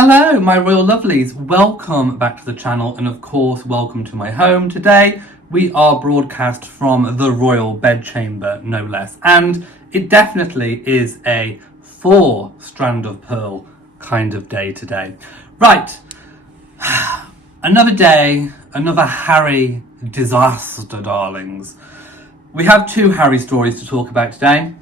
Hello, my royal lovelies. Welcome back to the channel, and of course, welcome to my home. Today, we are broadcast from the royal bedchamber, no less. And it definitely is a 4-strand of pearl kind of day today. Right, another day, another Harry disaster, darlings. We have 2 Harry stories to talk about today.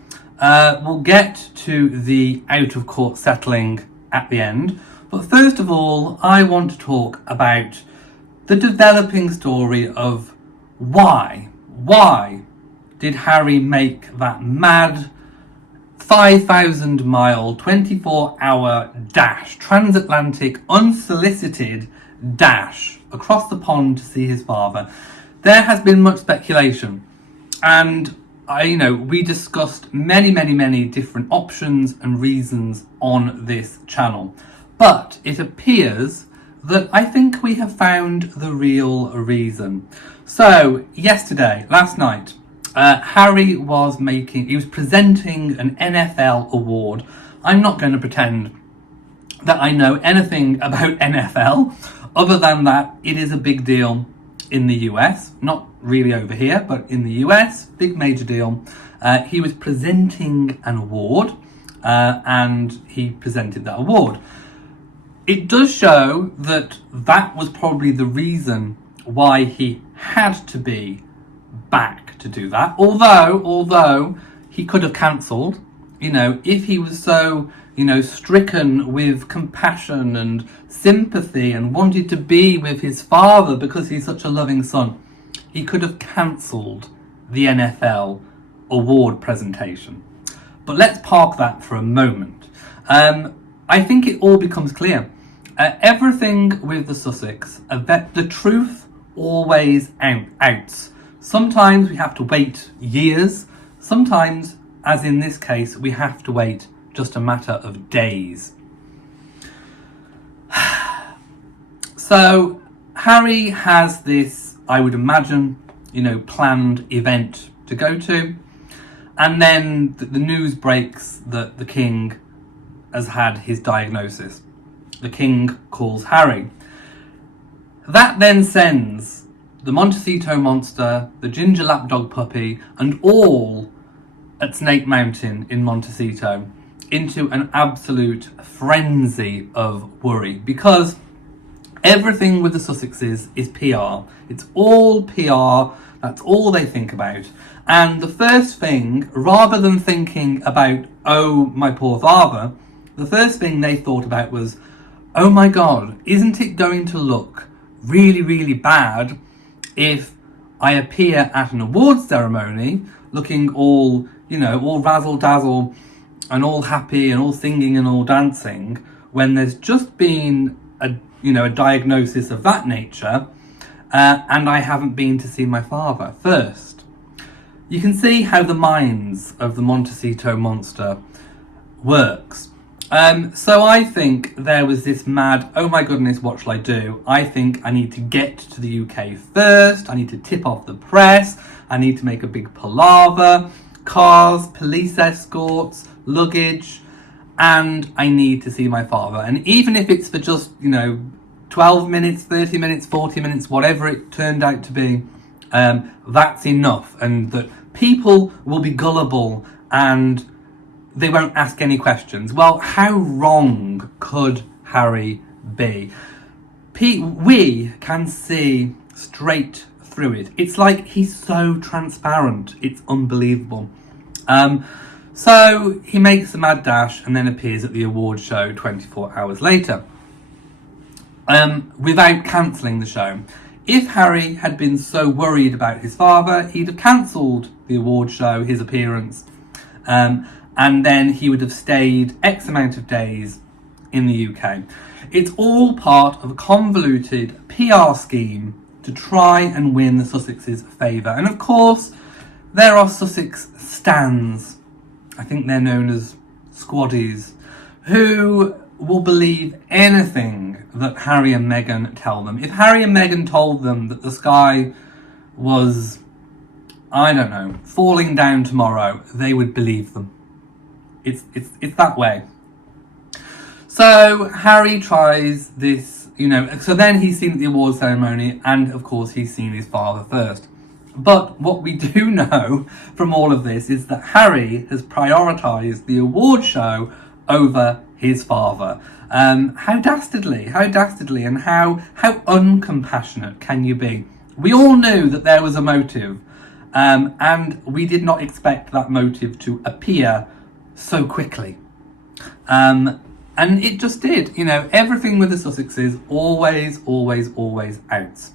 We'll get to the out-of-court settling at the end. But first of all, I want to talk about the developing story of why did Harry make that mad 5,000-mile, 24-hour dash, transatlantic, unsolicited dash across the pond to see his father? There has been much speculation, and we discussed many different options and reasons on this channel. But it appears that I think we have found the real reason. So last night, Harry was presenting an NFL award. I'm not going to pretend that I know anything about NFL, other than that it is a big deal in the US, not really over here, but in the US, big major deal. He was presenting an award, and he presented that award. It does show that was probably the reason why he had to be back to do that. Although he could have cancelled, if he was so, stricken with compassion and sympathy and wanted to be with his father because he's such a loving son, he could have cancelled the NFL award presentation. But let's park that for a moment. I think it all becomes clear. Everything with the Sussex, the truth always outs. Sometimes we have to wait years. Sometimes, as in this case, we have to wait just a matter of days. So Harry has this, I would imagine, planned event to go to. And then the news breaks that the king has had his diagnosis. The king calls Harry. That then sends the Montecito monster, the ginger lapdog puppy, and all at Snake Mountain in Montecito into an absolute frenzy of worry, because everything with the Sussexes is PR. It's all PR. That's all they think about. And the first thing, rather than thinking about, oh, my poor father, the first thing they thought about was, oh my God, isn't it going to look really bad if I appear at an awards ceremony looking all razzle-dazzle and all happy and all singing and all dancing, when there's just been a diagnosis of that nature, and I haven't been to see my father first. You can see how the minds of the Montecito monster works. So I think there was this mad, oh my goodness, what shall I do? I think I need to get to the UK first. I need to tip off the press. I need to make a big palaver, cars, police escorts, luggage, and I need to see my father. And even if it's for just, 12 minutes, 30 minutes, 40 minutes, whatever it turned out to be, that's enough. And that people will be gullible and they won't ask any questions. Well, how wrong could Harry be? We can see straight through it. It's like he's so transparent. It's unbelievable. So he makes the mad dash and then appears at the award show 24 hours later, without cancelling the show. If Harry had been so worried about his father, he'd have cancelled the award show, his appearance, and then he would have stayed X amount of days in the UK. It's all part of a convoluted PR scheme to try and win the Sussex's favour. And of course, there are Sussex stans, I think they're known as squaddies, who will believe anything that Harry and Meghan tell them. If Harry and Meghan told them that the sky was, falling down tomorrow, they would believe them. It's that way. So Harry tries this, so then he's seen at the award ceremony, and of course he's seen his father first. But what we do know from all of this is that Harry has prioritised the award show over his father. How dastardly, and how uncompassionate can you be? We all knew that there was a motive, and we did not expect that motive to appear so quickly. And it just did. Everything with the Sussexes always outs.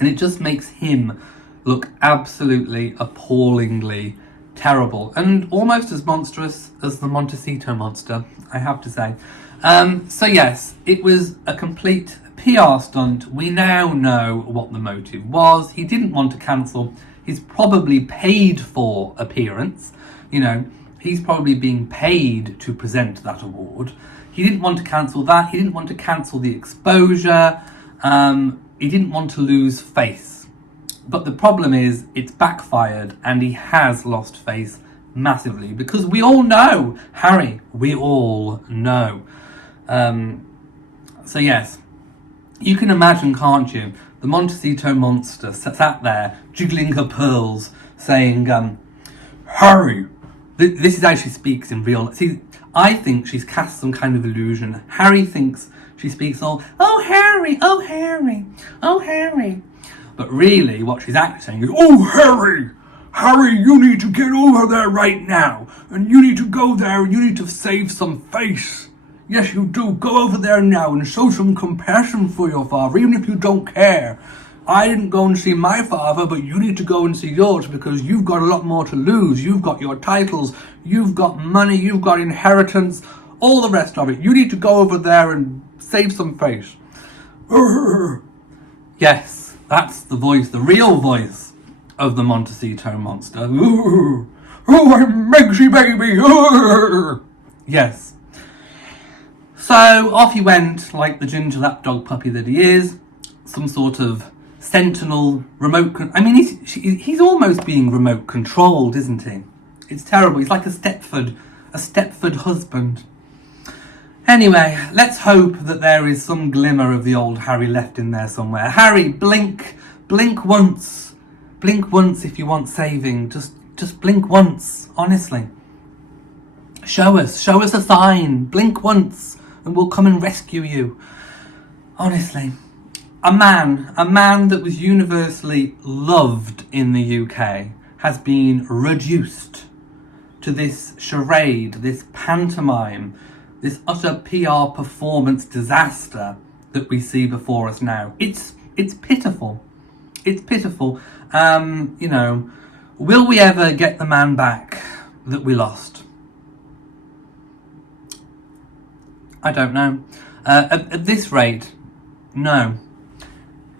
And it just makes him look absolutely appallingly terrible, and almost as monstrous as the Montecito monster, I have to say. So yes, it was a complete PR stunt. We now know what the motive was. He didn't want to cancel his probably paid for appearance. He's probably being paid to present that award. He didn't want to cancel that. He didn't want to cancel the exposure. He didn't want to lose face. But the problem is, it's backfired, and he has lost face massively, because we all know, Harry, we all know. So yes, you can imagine, can't you, the Montecito monster sat there, jiggling her pearls, saying, Harry, this is how she speaks in real life. See, I think she's cast some kind of illusion. Harry thinks she speaks all, oh Harry, oh Harry, oh Harry. But really, what she's actually saying is, oh, Harry, you need to get over there right now. And you need to go there and you need to save some face. Yes, you do. Go over there now and show some compassion for your father, even if you don't care. I didn't go and see my father, but you need to go and see yours, because you've got a lot more to lose. You've got your titles, you've got money, you've got inheritance, all the rest of it. You need to go over there and save some face. Yes. That's the voice, the real voice of the Montecito monster. Oh, I'm Megsy baby. Yes. So off he went, like the ginger lapdog puppy that he is, some sort of sentinel remote. He's almost being remote controlled, isn't he? It's terrible. He's like a Stepford husband. Anyway, let's hope that there is some glimmer of the old Harry left in there somewhere. Harry, blink once. Blink once if you want saving. Just blink once, honestly. Show us a sign. Blink once and we'll come and rescue you. Honestly. A man that was universally loved in the UK has been reduced to this charade, this pantomime, this utter PR performance disaster that we see before us now. It's pitiful. It's pitiful. Will we ever get the man back that we lost? I don't know. At this rate, no.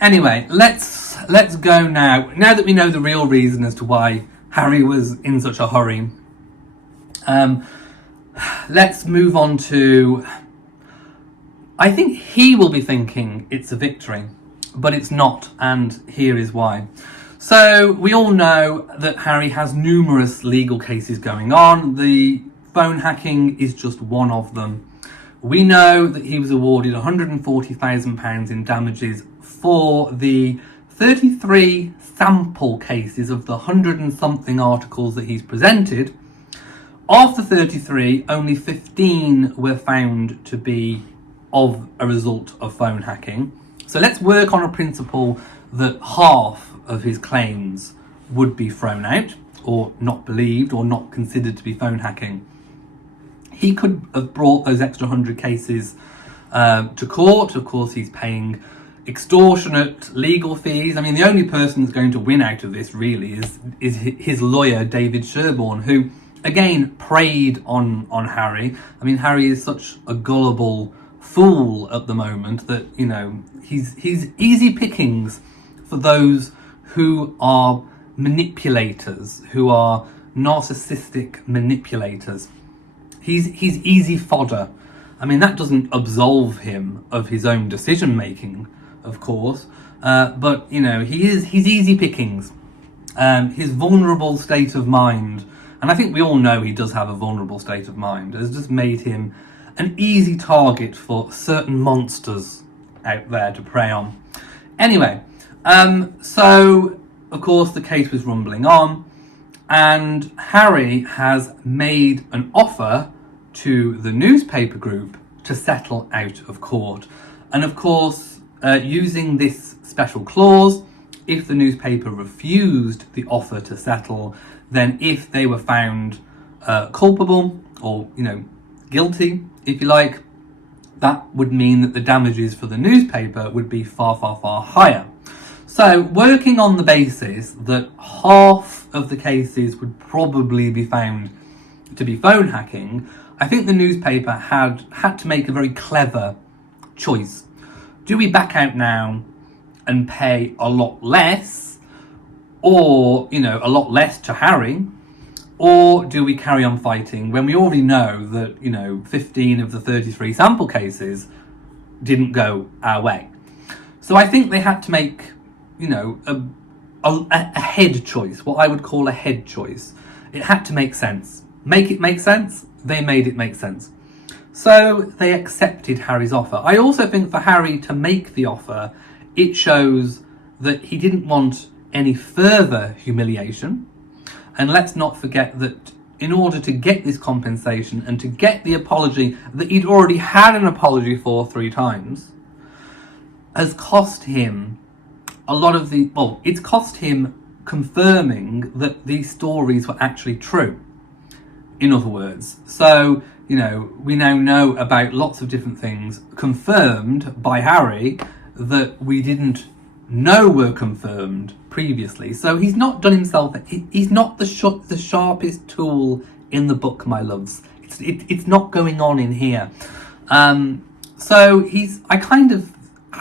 Anyway, let's go now. Now that we know the real reason as to why Harry was in such a hurry, let's move on to... I think he will be thinking it's a victory, but it's not, and here is why. So, we all know that Harry has numerous legal cases going on. The phone hacking is just one of them. We know that he was awarded £140,000 in damages for the 33 sample cases of the 100 and something articles that he's presented. Of the 33, only 15 were found to be of a result of phone hacking. So let's work on a principle that half of his claims would be thrown out, or not believed, or not considered to be phone hacking. He could have brought those extra 100 cases to court. Of course, he's paying extortionate legal fees. I mean, the only person that's going to win out of this really is his lawyer, David Sherborne, who, again, preyed on Harry. I mean, Harry is such a gullible fool at the moment that, he's easy pickings for those who are manipulators, who are narcissistic manipulators. He's easy fodder. I mean, that doesn't absolve him of his own decision making, of course, but he's easy pickings. His vulnerable state of mind, and I think we all know he does have a vulnerable state of mind, has just made him an easy target for certain monsters out there to prey on. Anyway, so of course the case was rumbling on, and Harry has made an offer to the newspaper group to settle out of court. And of course, using this special clause, if the newspaper refused the offer to settle, then if they were found culpable or, guilty, if you like, that would mean that the damages for the newspaper would be far, far, far higher. So, working on the basis that half of the cases would probably be found to be phone hacking, I think the newspaper had to make a very clever choice. Do we back out now and pay a lot less, or, a lot less to Harry, or do we carry on fighting when we already know that, 15 of the 33 sample cases didn't go our way? So I think they had to make, a head choice, what I would call a head choice. It had to make sense. Make it make sense? They made it make sense. So they accepted Harry's offer. I also think for Harry to make the offer, it shows that he didn't want any further humiliation. And let's not forget that in order to get this compensation and to get the apology that he'd already had an apology for 3 times, has cost him a lot of it's cost him confirming that these stories were actually true. In other words, so, we now know about lots of different things confirmed by Harry that we didn't know were confirmed previously. So he's not done himself, he's not the sharpest tool in the book, my loves. It's not going on in here. So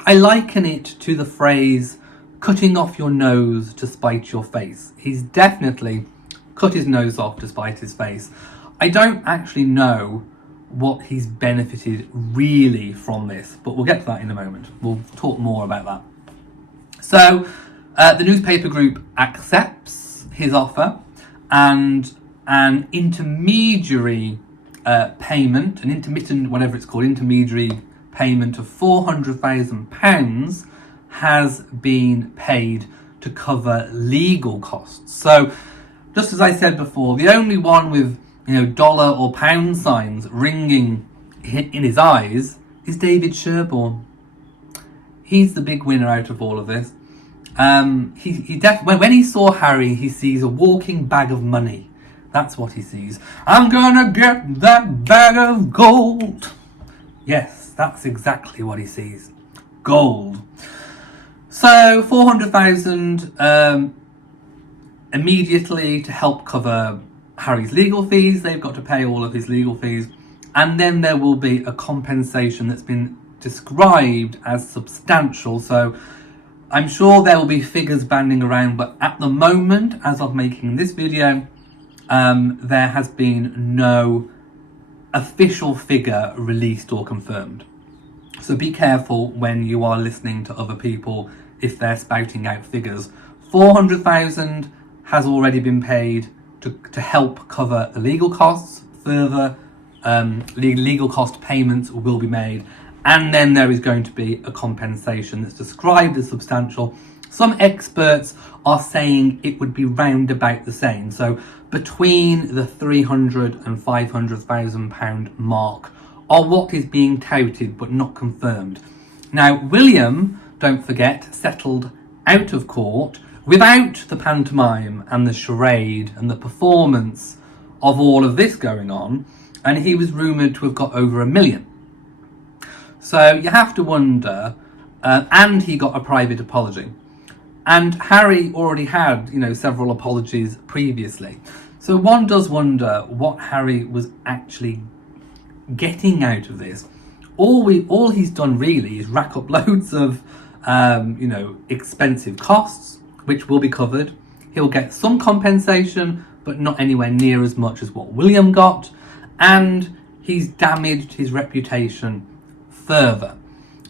I liken it to the phrase, cutting off your nose to spite your face. He's definitely cut his nose off to spite his face. I don't actually know what he's benefited really from this, but we'll get to that in a moment. We'll talk more about that. So the newspaper group accepts his offer, and an intermediary payment, an intermittent, whatever it's called, intermediary payment of £400,000 has been paid to cover legal costs. So, just as I said before, the only one with dollar or pound signs ringing in his eyes is David Sherborne. He's the big winner out of all of this. When he saw Harry, he sees a walking bag of money. That's what he sees. I'm gonna get that bag of gold. Yes, that's exactly what he sees. Gold. So 400,000 immediately to help cover Harry's legal fees. They've got to pay all of his legal fees. And then there will be a compensation that's been described as substantial. So I'm sure there will be figures banding around, but at the moment, as of making this video, there has been no official figure released or confirmed. So be careful when you are listening to other people if they're spouting out figures. 400,000 has already been paid to help cover the legal costs. Further legal cost payments will be made, and then there is going to be a compensation that's described as substantial. Some experts are saying it would be round about the same, so between the £300,000 and £500,000 mark are what is being touted but not confirmed. Now, William, don't forget, settled out of court without the pantomime and the charade and the performance of all of this going on, and he was rumoured to have got over £1 million. So you have to wonder, and he got a private apology. And Harry already had, several apologies previously. So one does wonder what Harry was actually getting out of this. All he's done really is rack up loads of, expensive costs, which will be covered. He'll get some compensation, but not anywhere near as much as what William got. And he's damaged his reputation further.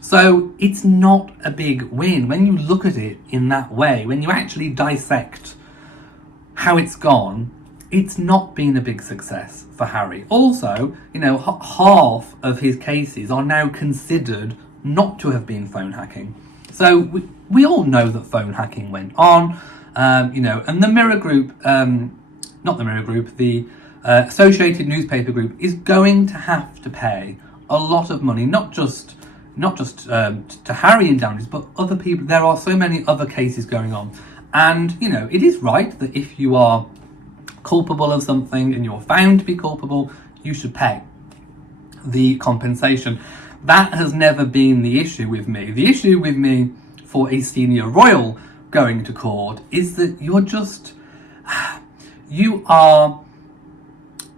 So it's not a big win when you look at it in that way. When you actually dissect how it's gone, it's not been a big success for Harry. Also, half of his cases are now considered not to have been phone hacking. So we all know that phone hacking went on, and the Mirror Group, not the Mirror Group, the Associated Newspaper Group is going to have to pay a lot of money, not just to Harry and Downies, but other people. There are so many other cases going on, and it is right that if you are culpable of something and you're found to be culpable, you should pay the compensation. That has never been the issue with me. The issue with me for a senior royal going to court is that you are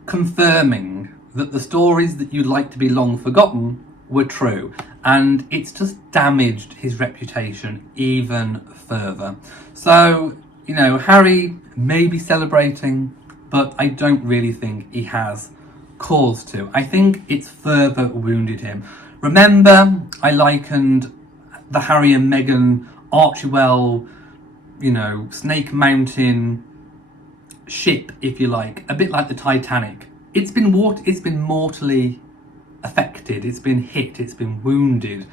confirming that the stories that you'd like to be long forgotten were true, and it's just damaged his reputation even further. So, Harry may be celebrating, but I don't really think he has cause to. I think it's further wounded him. Remember, I likened the Harry and Meghan Archewell, Snake Mountain ship, if you like, a bit like the Titanic. It's been mortally affected, it's been hit, it's been wounded,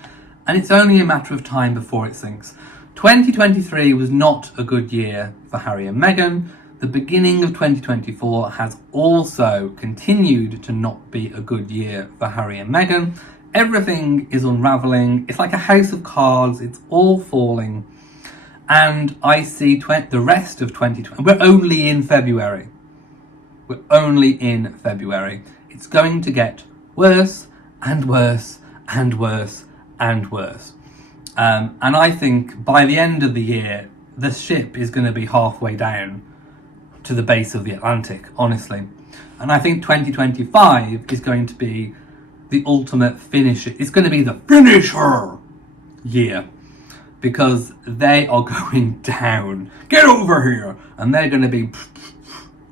and it's only a matter of time before it sinks. 2023 was not a good year for Harry and Meghan. The beginning of 2024 has also continued to not be a good year for Harry and Meghan. Everything is unravelling. It's like a house of cards. It's all falling. And I see the rest of 2020. We're only in February. It's going to get worse and worse and worse and worse. And I think by the end of the year, the ship is going to be halfway down to the base of the Atlantic, honestly. And I think 2025 is going to be the ultimate finish. It's going to be the finisher year, because they are going down. Get over here! And they're going to be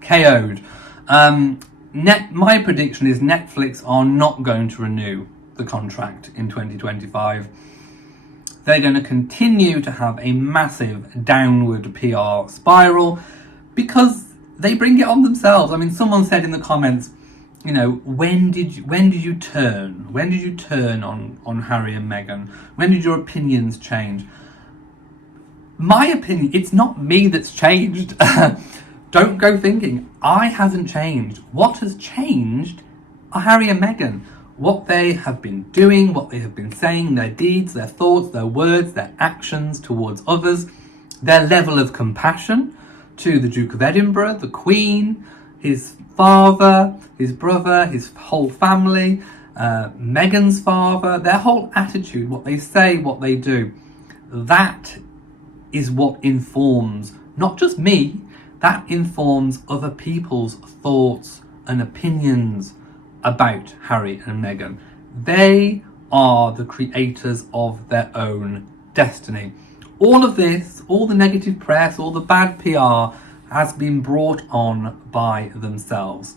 KO'd. My prediction is Netflix are not going to renew the contract in 2025. They're going to continue to have a massive downward PR spiral because they bring it on themselves. I mean, someone said in the comments, when did you turn? When did you turn on Harry and Meghan? When did your opinions change? My opinion, it's not me that's changed. Don't go thinking I haven't changed. What has changed are Harry and Meghan. What they have been doing, what they have been saying, their deeds, their thoughts, their words, their actions towards others, their level of compassion to the Duke of Edinburgh, the Queen, his father, his brother, his whole family, Meghan's father, their whole attitude, what they say, what they do. That is what informs not just me, that informs other people's thoughts and opinions about Harry and Meghan. They are the creators of their own destiny. All of this, all the negative press, all the bad PR has been brought on by themselves.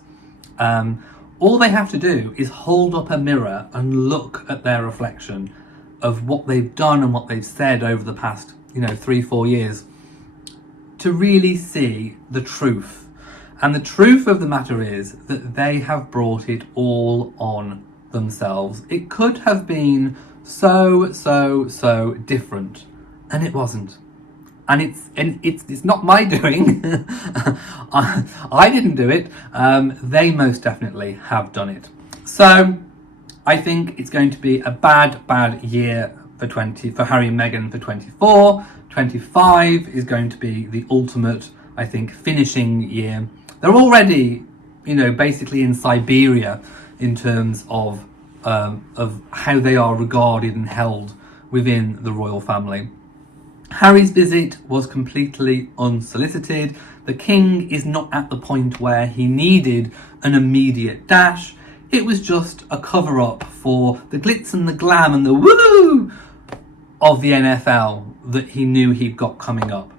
All they have to do is hold up a mirror and look at their reflection of what they've done and what they've said over the past 3-4 years to really see the truth. And the truth of the matter is that they have brought it all on themselves. It could have been so different, and it wasn't. And it's not my doing. I didn't do it. They most definitely have done it. So I think it's going to be a bad year for Harry and Meghan for 24. 25 is going to be the ultimate, I think, finishing year. They're already, basically in Siberia in terms of how they are regarded and held within the royal family. Harry's visit was completely unsolicited. The king is not at the point where he needed an immediate dash. It was just a cover-up for the glitz and the glam and the woo of the NFL that he knew he'd got coming up.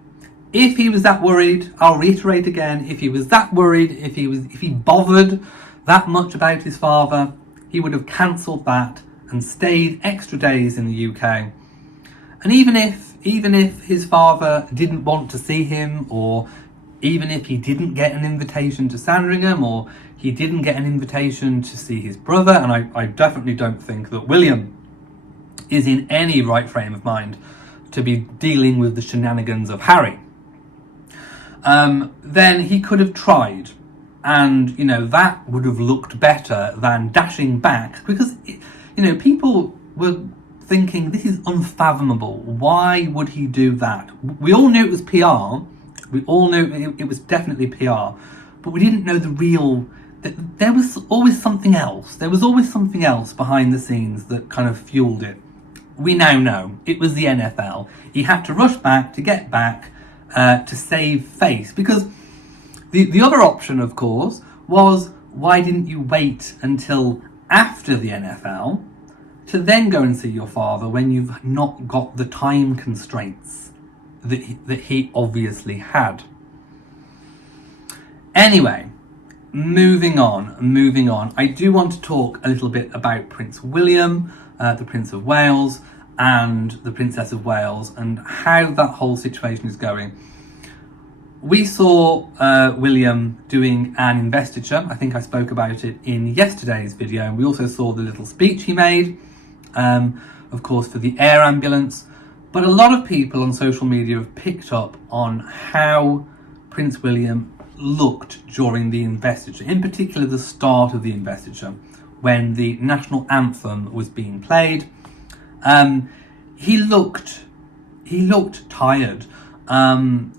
If he was that worried, I'll reiterate again, if he was that worried, if he bothered that much about his father, he would have cancelled that and stayed extra days in the UK. And even if his father didn't want to see him or even if he didn't get an invitation to Sandringham, or he didn't get an invitation to see his brother, and I definitely don't think that William is in any right frame of mind to be dealing with the shenanigans of Harry, then he could have tried. And, that would have looked better than dashing back, because, people were thinking, this is unfathomable. Why would he do that? We all knew it was PR. We all knew it was definitely PR, but we didn't know the real. There was always something else. There was always something else behind the scenes that kind of fueled it. We now know it was the NFL. He had to rush back to get back to save face, because the other option, of course, was, why didn't you wait until after the NFL to then go and see your father when you've not got the time constraints that he obviously had? Anyway, moving on. I do want to talk a little bit about Prince William, the Prince of Wales, and the Princess of Wales, and how that whole situation is going. We saw William doing an investiture. I think I spoke about it in yesterday's video. And we also saw the little speech he made, of course, for the air ambulance. But a lot of people on social media have picked up on how Prince William looked during the investiture, in particular the start of the investiture, when the national anthem was being played. He looked tired.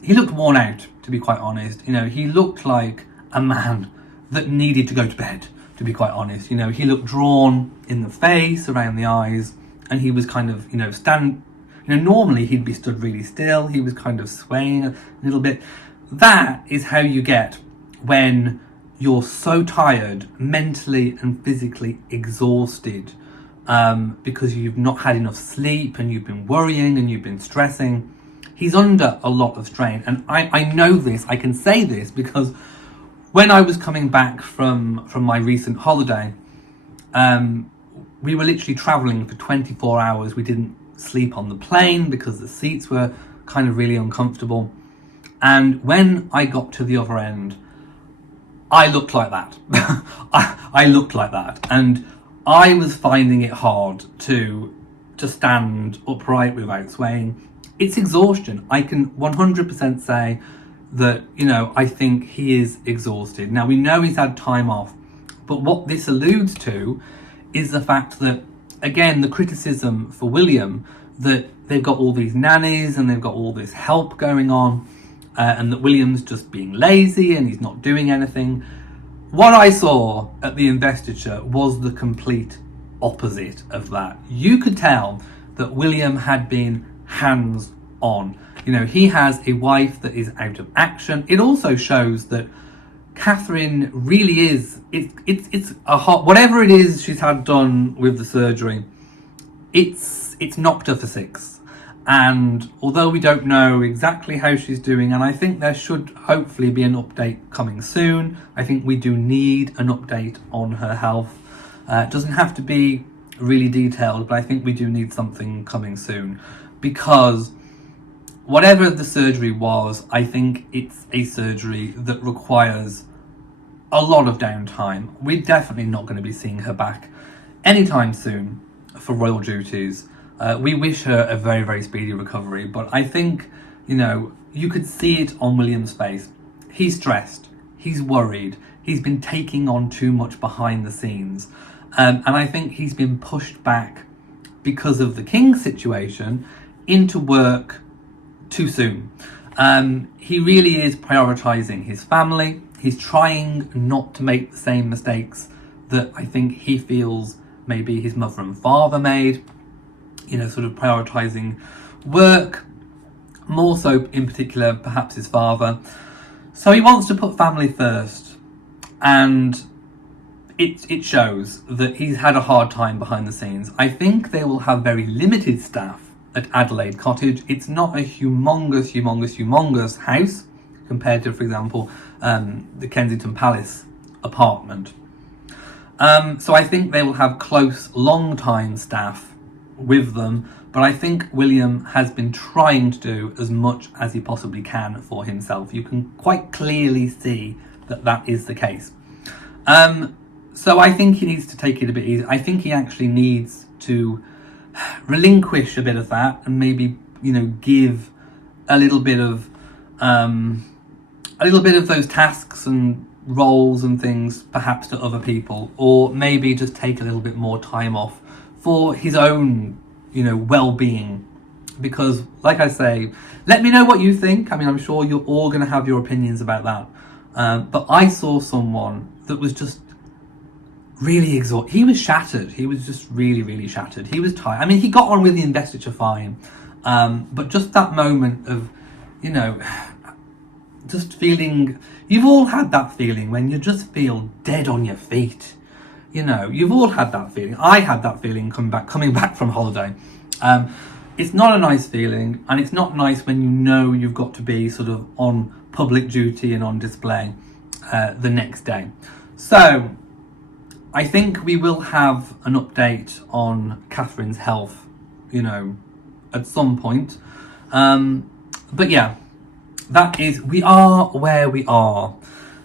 He looked worn out, to be quite honest. He looked like a man that needed to go to bed, to be quite honest. He looked drawn in the face, around the eyes, and he was kind of, normally he'd be stood really still. He was kind of swaying a little bit. That is how you get when you're so tired, mentally and physically exhausted, because you've not had enough sleep and you've been worrying and you've been stressing. He's under a lot of strain, and I know this. I can say this because when I was coming back from my recent holiday, we were literally travelling for 24 hours. We didn't sleep on the plane because the seats were kind of really uncomfortable. And when I got to the other end, I looked like that. I looked like that, and I was finding it hard to stand upright without swaying. It's exhaustion. I can 100% say that, I think he is exhausted. Now, we know he's had time off, but what this alludes to is the fact that, again, the criticism for William, that they've got all these nannies and they've got all this help going on, and that William's just being lazy and he's not doing anything. What I saw at the investiture was the complete opposite of that. You could tell that William had been hands on. He has a wife that is out of action. It also shows that Catherine really is, it's a hot, whatever it is she's had done with the surgery, it's knocked her for six. And although we don't know exactly how she's doing, and I think there should hopefully be an update coming soon, I think we do need an update on her health. It doesn't have to be really detailed, but I think we do need something coming soon, because whatever the surgery was, I think it's a surgery that requires a lot of downtime. We're definitely not going to be seeing her back anytime soon for royal duties. We wish her a very, very speedy recovery, but I think, you could see it on William's face. He's stressed, he's worried, he's been taking on too much behind the scenes, and I think he's been pushed back because of the King's situation into work too soon. He really is prioritising his family. He's trying not to make the same mistakes that I think he feels maybe his mother and father made, sort of prioritising work, more so in particular perhaps his father. So he wants to put family first, and it shows that he's had a hard time behind the scenes. I think they will have very limited staff at Adelaide Cottage. It's not a humongous house compared to, for example, the Kensington Palace apartment. So I think they will have close, long-time staff with them. But I think William has been trying to do as much as he possibly can for himself. You can quite clearly see that that is the case. So I think he needs to take it a bit easy. I think he actually needs to relinquish a bit of that and maybe, give a little bit of those tasks and roles and things perhaps to other people, or maybe just take a little bit more time off for his own, well-being. Because, like I say, let me know what you think. I mean, I'm sure you're all going to have your opinions about that. But I saw someone that was just really exhausted. He was shattered. He was just really, really shattered. He was tired. I mean, he got on with the investiture fine. But just that moment of, just feeling, you've all had that feeling when you just feel dead on your feet. You've all had that feeling. I had that feeling coming back from holiday. It's not a nice feeling, and it's not nice when you've got to be sort of on public duty and on display the next day. So I think we will have an update on Catherine's health, at some point. But yeah, we are where we are.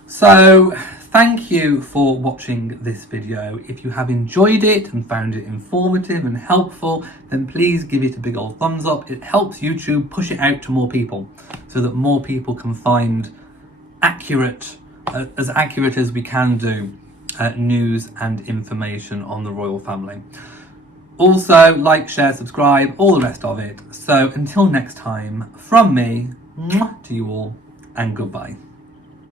So thank you for watching this video. If you have enjoyed it and found it informative and helpful, then please give it a big old thumbs up. It helps YouTube push it out to more people so that more people can find as accurate as we can do news and information on the royal family. Also, like, share, subscribe, all the rest of it. So until next time, from me, mwah, to you all, and goodbye.